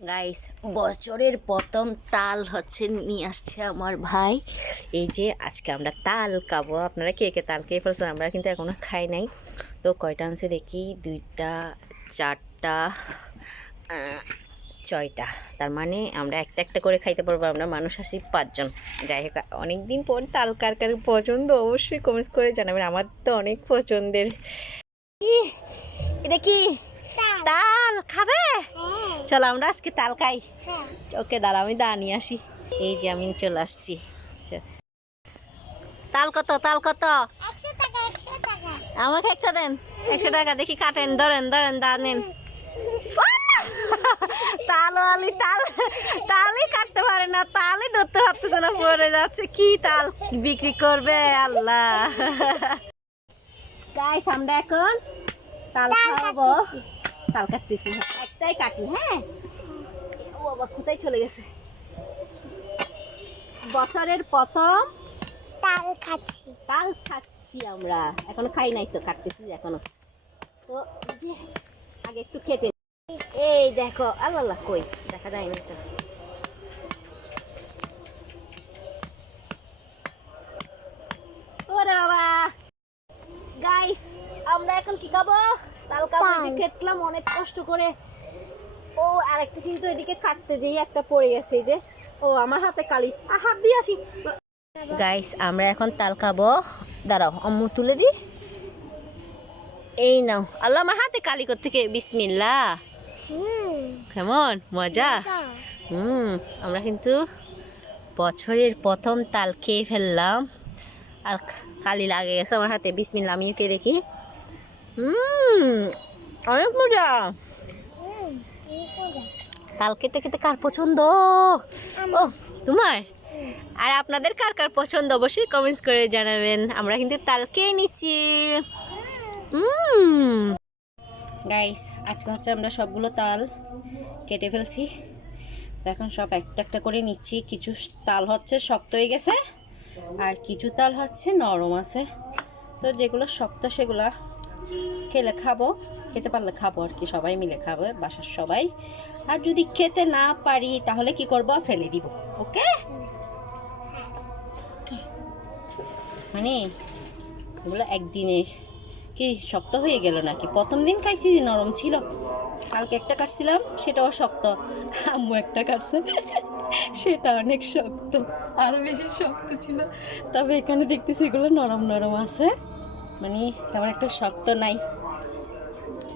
Guys, বছরের প্রথম তাল হচ্ছে নিয়ে আসছে আমার ভাই। এই যে আজকে আমরা তাল খাবো। আপনারা কে কে তাল খেয়ে ফেলছেন? আমরা কিন্তু এখনো খাই নাই। তো কয়টা আনছে দেখি, 2টা 4টা 6টা। তার মানে আমরা একটা একটা করে খাইতে পারবো। আমরা মানুষ আছি 5জন। যাই হোক, অনেকদিন পর তাল কার কার পছন্দ অবশ্যই কমেন্টস করে জানাবেন। আমার তো অনেক পছন্দের। এটা কি তাল খাবে? চলো আমরা আজকে তাল খাই। ওকে, দাঁড়া, আমি দা নিয়ে আসি। এই যে আমি চলে আসছি। তাল কত? তাল কত? 100 টাকা 100 টাকা। আমাকে একটা দেন। 100 টাকা। দেখি কাটেন, ধরেন ধরেন, দা নেন। তালওয়ালি তাল, তালই কাটতে পারে না, তালই ধরতে পারতেছে না, পড়ে যাচ্ছে। কি তাল বিক্রি করবে আল্লাহ। গাইস, আমরা এখন তাল খাবো। তাল কাটতেছি, একটাই কাটি। হ্যাঁ, ও বাবা কোথায় চলে গেছে? বছরের প্রথম তাল খাচ্ছি। তাল খাচ্ছি আমরা। এখনো খাই নাই তো, কাটতেছি এখনো। তো যে আগে একটু খেতে, এই দেখো। আল্লাহ আল্লাহ, কই দেখা যায় না তো। ওরে বাবা। গাইস, আমরা এখন কি খাবো? তাল খাবো। এই যে খেটলাম অনেক কষ্ট করে। ও আরেকটা কিন্তু এদিকে কাটতে যেই একটা পড়ে গেছে। এই যে, ও আমার হাতে কালি, হাত দিয়ে আসি। গাইস, আমরা এখন তাল খাবো। দাঁড়াও, আম্মু তুলে দি। এই নাও। আল্লাহ, আমার হাতে কালি থেকে। বিসমিল্লাহ। কেমন মজা? আমরা কিন্তু বছরের প্রথম তাল খেয়ে ফেললাম। আর কালি লাগে গেছে আমার হাতে। বিসমিল্লাহ, আমিও কে দেখি। অনেক মজা। তাল খেতে খেতে কার পছন্দ? ও, তোমার। আর আপনাদের কার কার পছন্দ অবশ্যই কমেন্টস করে জানাবেন। আমরা কিন্তু তাল খেয়ে নিচ্ছি। গাইস, আজকে হচ্ছে আমরা সবগুলো তাল কেটে ফেলছি। তো এখন সব একটা একটা করে নিচ্ছি। কিছু তাল হচ্ছে শক্ত হয়ে গেছে, আর কিছু তাল হচ্ছে নরম আছে। তো যেগুলো শক্ত সেগুলা খেলে খাবো, খেতে পারলে খাবো আর কি। সবাই মিলে খাবো, বাসার সবাই। আর যদি খেতে না পারি তাহলে কি করব? ফেলে দিব। ওকে, মানে এগুলো একদিনে কি শক্ত হয়ে গেল নাকি? প্রথম দিন খাইছি নরম ছিল, কালকে একটা কাটছিলাম সেটাও শক্ত, আম্মু একটা কাটছে সেটা অনেক শক্ত, আরো বেশি শক্ত ছিল। তবে এখানে দেখতেছি এগুলো নরম নরম আছে, মানে তেমন একটা শক্ত নাই।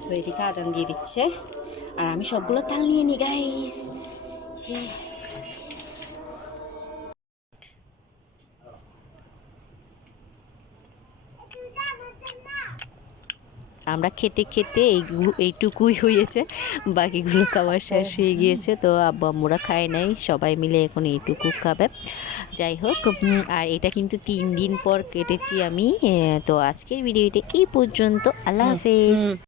তো এদিকে আজান দিয়ে দিচ্ছে, আর আমি সবগুলো তাল নিয়ে নি গাইস। আমরা খেতে খেতে এইটুকুই হয়েছে, বাকিগুলো খাওয়া শেষ হয়ে গিয়েছে। তো আব্বু আম্মুরা খায় নাই, সবাই মিলে এখন এইটুকু খাবে। যাই হোক, আর এটা কিন্তু 3 দিন পর কেটেছি আমি। তো আজকের ভিডিওটা এই পর্যন্ত। আল্লাহ হাফেজ।